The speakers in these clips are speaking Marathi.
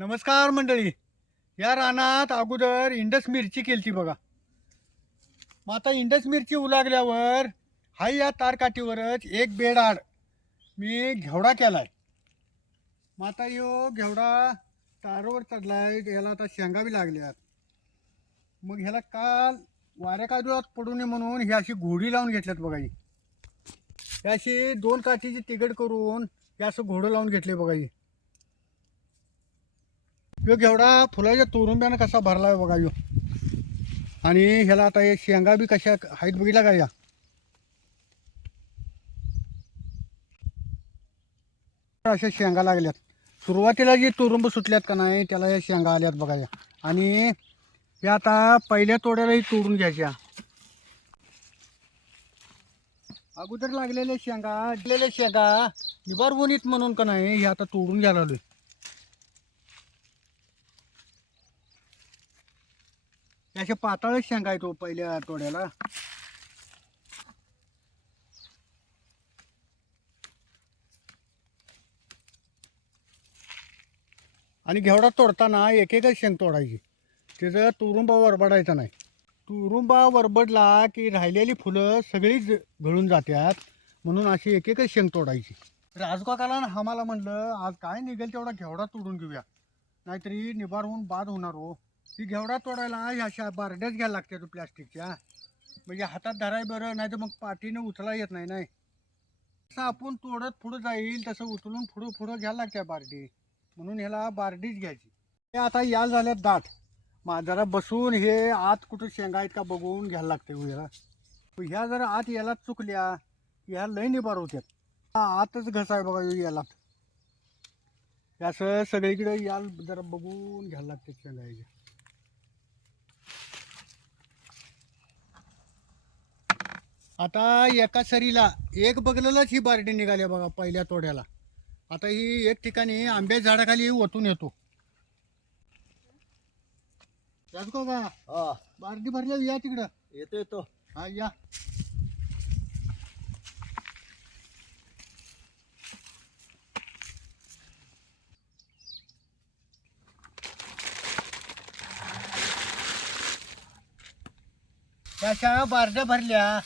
नमस्कार मंडळी. या रानात अगोदर इंडस मिरची केलती बघा. मग आता इंडस मिरची उलागल्यावर हाय या तारकाठीवरच एक बेड आड मी घेवडा केलाय. मग आता यो घेवडा तारवर चढलाय याला आता शेंगा बी लागल्यात. मग ह्याला काल वाऱ्या काजूत पडू नये म्हणून ही अशी घोडी लावून घेतल्यात बघा ही. ही अशी दोन काठीची तिकट करून हे असं घोडं लावून घेतले बघा ही. यो घेवडा फुलाच्या तोरुंब्यानं कसा भरलाय बघा यो. आणि ह्याला आता हे शेंगा बी कशा हाईट बघितला का या? अशा शेंगा लागल्यात. सुरुवातीला जी तुरुंब सुटल्यात का नाही त्याला या शेंगा आल्यात बघा या. आणि हे आता पहिल्या तोड्यालाही तोडून घ्यायच्या. अगोदर लागलेल्या शेंगा लागलेल्या शेंगा निबार वणीत म्हणून का नाही हे आता तोडून घ्यायला अशा पातळच असे पाताळच हो पहिल्या तोड्याला आणि घेवडा तोडताना एक एकच शेंग तोडायची. त्याचं तुरुंबा वरबडायचा नाही. तुरुंबा वरबडला की राहिलेली फुलं सगळीच गळून जातात म्हणून अशी एक एकच शेंग तोडायची. राजकाकाला आम्हाला म्हणलं आज काय निघेल तेवढा घेवडा तोडून घेऊया. नाहीतरी निबार होऊन बाद होणार हो. ती घेवडा तोडायला ह्या अशा बारड्याच घ्यायला लागतात प्लॅस्टिकच्या. म्हणजे हातात धराय बरं नाही तर मग पाठीनं उचला येत नाही नाही. तसं आपण तोडत पुढं जाईल तसं उचलून पुढं पुढं घ्यायला लागत्या बारडी. म्हणून ह्याला बारडीच घ्यायची. हे आता या झाल्यात दाट. मग जरा बसून हे आत कुठं शेंगा आहेत का बघून घ्यायला लागते हो ह्याला. ह्या जर आत याला चुकल्या ह्या लईने निबार होत्यात. आतच घसा आहे बघा याला. असं सगळीकडे याल जरा बघून घ्यायला लागते शेंगा आता एका सरीला एक बगलेलाच ही बारडी निघाली बघा पहिल्या तोड्याला. आता ही एक ठिकाणी आंब्याच्या झाडाखाली ओतून येतो. का हा. बारडी भरल्या या तिकडं. येतो येतो. हा या. त्याच्या बारड्या भरल्या.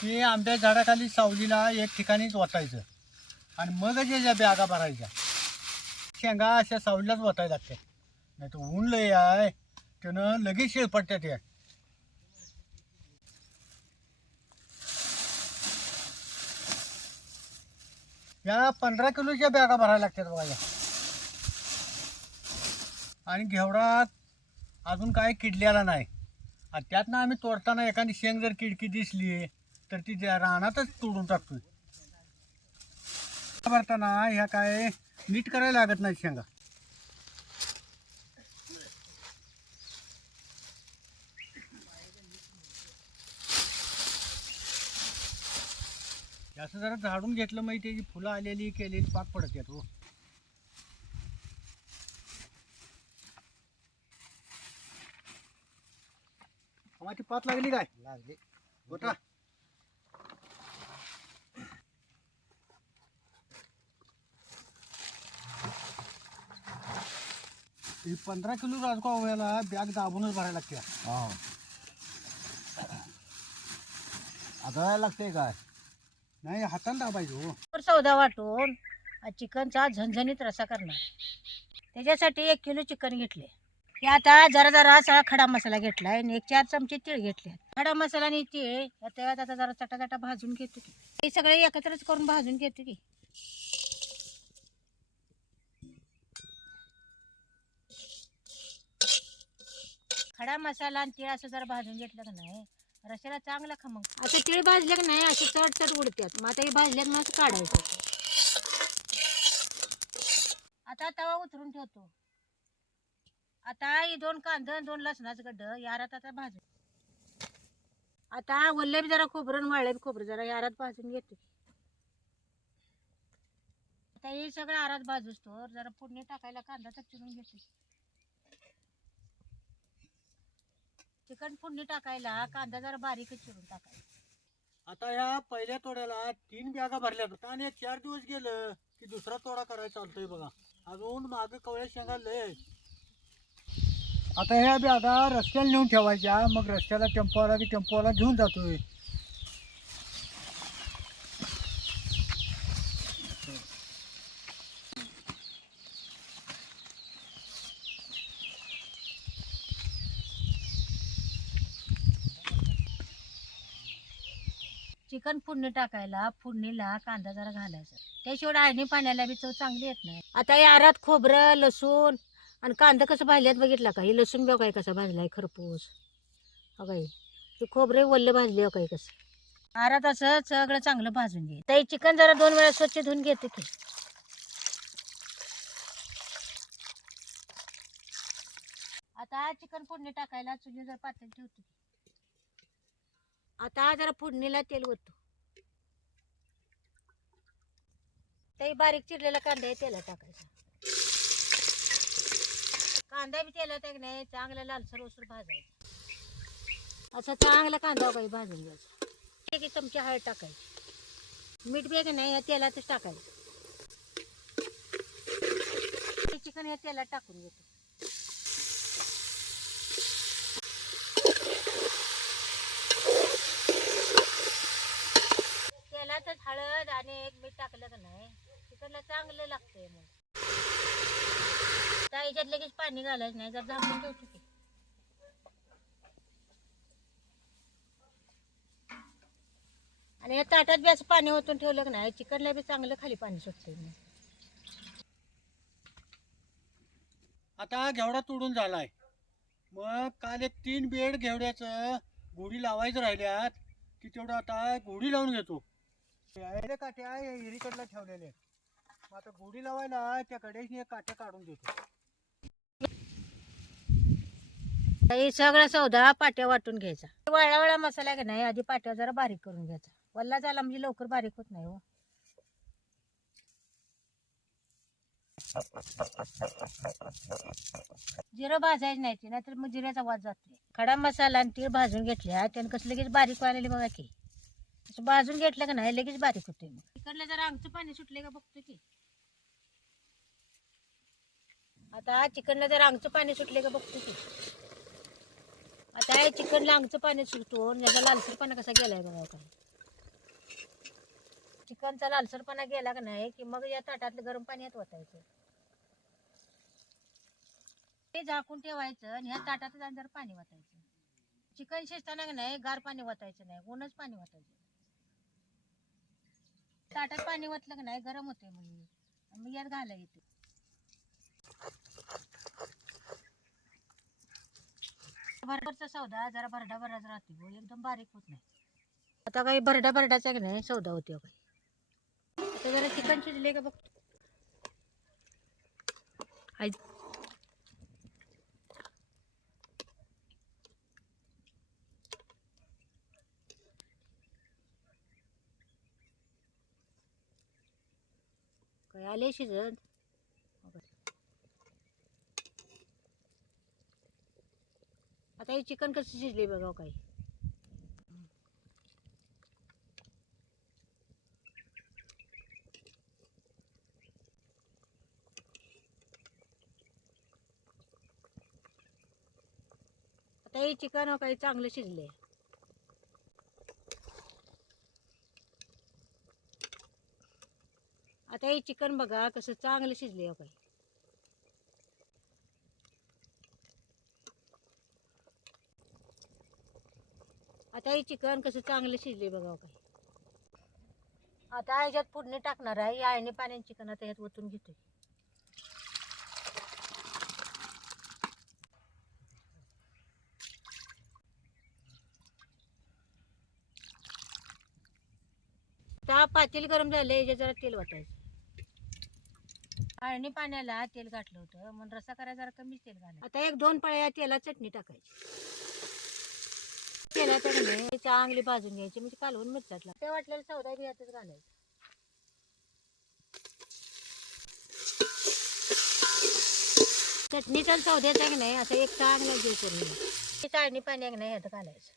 की आंब्या झाडाखाली सावलीला एक ठिकाणीच ओतायचं. आणि मगच याच्या बॅगा भरायच्या. शेंगा अशा सावलीलाच ओतायला लागते. नाही तर ऊन लय आहे. त्यानं लगेच शिळपडत्यात या. या पंधरा किलोच्या बॅगा भरायला लागतात बघा या. आणि घेवडात अजून काय किडलेला नाही. आणि त्यातनं आम्ही तोडताना एखादी शेंग जर किडकी दिसली तर ती त्या रानातच तोडून टाकतोय. भरताना ह्या काय नीट करायला लागत नाही शेंगा. असं जरा झाडून घेतलं मग त्याची फुलं आलेली केलेली पाक पडत येत हो. ती पात लागली काय? लागले. गोटा ही पंधरा किलो राजगाव व्हायला बॅग दाबूनच भरायला लागते. हा. आता लागते काय? नाही हाताने दाबायचो हो. वर सौदा वाटून चिकनचा झणझणीत रसा करणार. त्याच्यासाठी एक किलो चिकन घेतले. हे आता जरा जरा सगळा खडा मसाला घेतलाय आणि एक चार चमचे तीळ घेतले. खडा मसाला आणि तीळ या तेलात आता जरा चटा चटा भाजून घेतो की. हे सगळे एकत्रच करून भाजून घेतो की. खडा मसाला आणि तीळ असं जरा भाजून घेतलं का नाही रशाला चांगला खमंग असं तीळ भाजले का नाही असे चढ चढ उडतात मग आता हे भाजल्यात मग असं काढायचं. आता तवा उतरून ठेवतो. आता ही दोन कांदा आणि दोन लसणाचं गड्ड यारात आता भाजून. आता वल्ले बी जरा खोबरं आणि वाळले बी खोबरं जरा यारात भाजून घेतो आता हे सगळं आरात भाजूस तो जरा फोडणी टाकायला कांदा तर चिरून घेतो चिकन फोडणी टाकायला कांदा जरा बारीकच चिरून टाकायला आता ह्या पहिल्या तोड्याला तीन बॅगा भरल्या होत्या. आणि एक चार दिवस गेलं की दुसरा तोडा करायचा चालतोय बघा. अजून माग कवळ्या शेंगा लय आहेत. आता ह्या बॅगा रस्त्याला नेऊन ठेवायच्या. मग रस्त्याला टेम्पो आला की टेम्पोला घेऊन जातोय. चिकन फोडणी टाकायला फोडणीला कांदा जरा घालायचा. त्याशिवाय आळणी पाण्याला बी चव चांगली येत नाही. आता यारात खोबरं लसूण आणि कांदा कसं भाजल्यात बघितला का? हे लसूण बघ काय कसं भाजलाय खरपूस. हो अगाई काय हे खोबरे वल्ल भाजले हो काय कसं. आरात असं सगळं चांगलं भाजून घे. तर चिकन जरा दोन वेळा स्वच्छ धुवून घेते की. आता चिकन फोडणी टाकायला चुली जर पातळी ठेवते. आता जरा फोडणीला तेल ओततो ते बारीक चिरलेला कांदा आहे तेला टाकायचा. कांदा बी तेला टाक नाही चांगला लालसर ओसर भाजायचा. असा चांगला कांदा बाई भाजून घ्यायचा. एक एक हळद टाकायची. मीठ बेग नाही या तेलातच टाकायचं. चिकन या तेलात टाकून घेतो तेलातच हळद आणि एक मीठ टाकलं का नाही चिकनला चांगलं लागतंय मग. त्या ह्याच्यात लगेच पाणी घालायचं नाही जर झाकून ठेवतो की. आणि या ताटात बी असं पाणी ओतून ठेवलं का नाही चिकनला बी चांगलं खाली पाणी सुटतंय मग. आता घेवडा तोडून झालाय. मग काल एक तीन बेड घेवड्याचं गोडी लावायचं राहिल्यात की तेवढं आता गोडी लावून घेतो. काट्या या हिरीकडला ठेवलेले आहेत. मग आता गोडी लावायला त्या कडेने काट्या काढून देतो. हे सगळा सौदा पाट्या वाटून घ्यायचा. वळा वळा मसाला की नाही आधी पाट्या जरा बारीक करून घ्यायचा. वल्ला झाला म्हणजे लवकर बारीक होत नाही हो. जिरं भाजायचं नाही ते नाहीतर मग जिऱ्याचा वाज जातोय. खडा मसाला आणि तीळ भाजून घेतल्या त्यानं कसं लगेच बारीक वाढलेली बघा की. असं भाजून घेतलं का नाही लगेच बारीक होते मग. तिकडलं जरा आमचं पाणी सुटले का बघतो की. आता चिकनला जर अंगचं पाणी सुटले का बघतो की. आता हे चिकनला अंगचं पाणी सुटतो याचा लालसरपणा कसा गेलाय बघा का चिकनचा लालसरपणा गेला का नाही की मग या ताटातलं गरम पाणी यात ओतायचं. ते झाकून ठेवायचं आणि ह्या ताटात जरा पाणी वाटायचं चिकन शिजताना का नाही गार पाणी वाटायचं नाही ऊनच पाणी वाटायचं ताटात पाणी वाटलं का नाही गरम होते मग हे. मग यात घाला येते भरभरचा सौदा जरा भरडा भरडाच राहते हो, एकदम बारीक होत नाही. आता काही भरडा भरडाचा की नाही सौदा होते हो काही आता जरा चिकन शिजले का बघतो. आई. काय आले शिजत आता हे चिकन कसं शिजले बघा काही आता हे चिकन काही चांगलं शिजले. आता हे चिकन बघा कसं चांगलं शिजले हो काही आता चिकन कसं चांगलं शिजले बघा काही आता ह्याच्यात फोडणी टाकणार आहे. आळणी पाण्याने चिकन आता ह्यात ओतून घेतोय. आता पातेल गरम झालं याच्यात जरा तेल वाटायचं. आळणी पाण्याला तेल घातलं होतं. म्हणून रसा करायला जरा कमीच तेल घालायचं आता एक दोन पळ्या तेलात चटणी टाकायची. केल्या आहे का नाही भाजून घ्यायची म्हणजे कालवून मिरच्यातला. ते वाटलेलं सौदा बियातच घालायचं. चटणी तर सौद्याचा आहे नाही असं एक चांगला जीव करून. चाळणी पाणी आहे नाही आता घालायचं.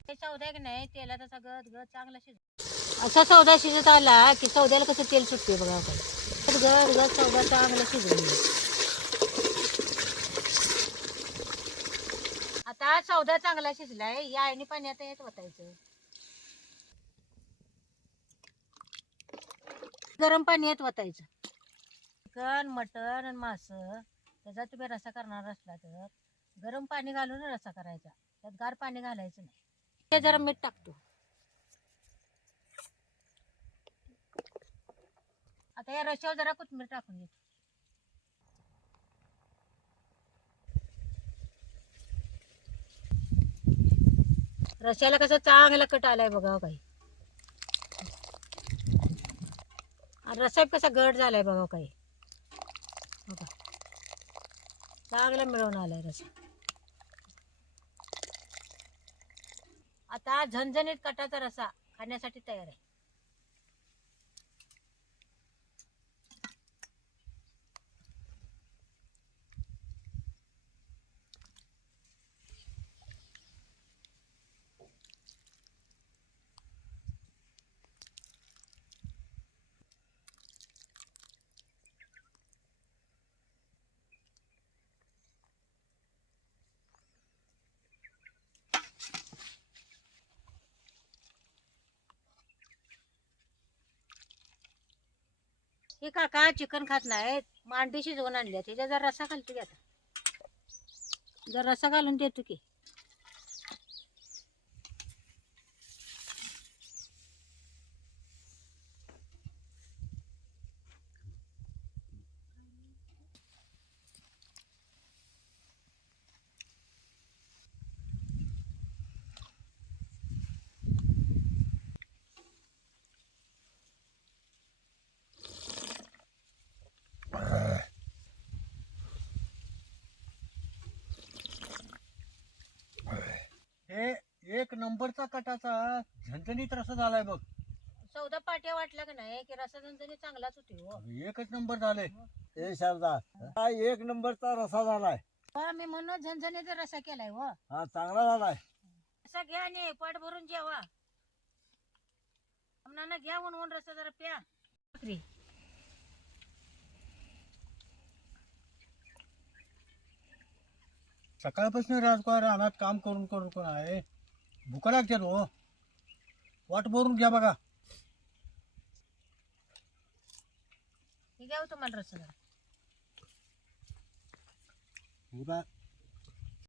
ते सौदा आहे की नाही तेला तसा गद गद चांगला शिज असा सौदा शिजत आला की सौद्याला कसं तेल सुटते बघा आपण. गद गद सौदा चांगला शिजवून आता सौदा चांगला शिजलाय या आईने पाणी आता येत वतायचं गरम पाणी येत वतायचं चिकन मटण आणि मास त्याचा तुम्ही रसा करणार असला तर गरम पाणी घालून रसा करायचा त्यात गार पाणी घालायचं नाही ते जरा मीठ टाकतो आता या रश्यावर जरा कोथिंबीर टाकून घेतो रश्याला कसं चांगला कट आलाय बघा हो काही आणि रसा कसा गड झालाय बघा हो काही बघा हो चांगला मिळवून आलाय रसा. आता झणझणीत कटाचा रसा खाण्यासाठी तयार आहे. हे काका चिकन खात नाहीत? मांडी शिजवून आणल्या. त्याच्या जर रसा घालतो की आता. जर रसा घालून देतो की हे एक नंबरचा कटाचा झणझणीत रसा झालाय बघ. चौदा पाट्या वाटल्या का नाही? की रसा झणझणी चांगलाच होती हो. एकच नंबर झाले. हे. शारदा हा एक नंबरचा रसा झालाय. हो, मी म्हणून झणझणीचा रसा केलाय हो. हा चांगला झालाय. रसा घ्या आणि पोट भरून जेवा. नाना घ्या म्हणून रसा जरा प्या. भाकरी. सकाळपासून राजकुमार रानात काम करून करून करून आहे? भुका लागते हो. वाट भरून घ्या बघा. हे घ्या हो तुम्हाला रसा जरा. उगा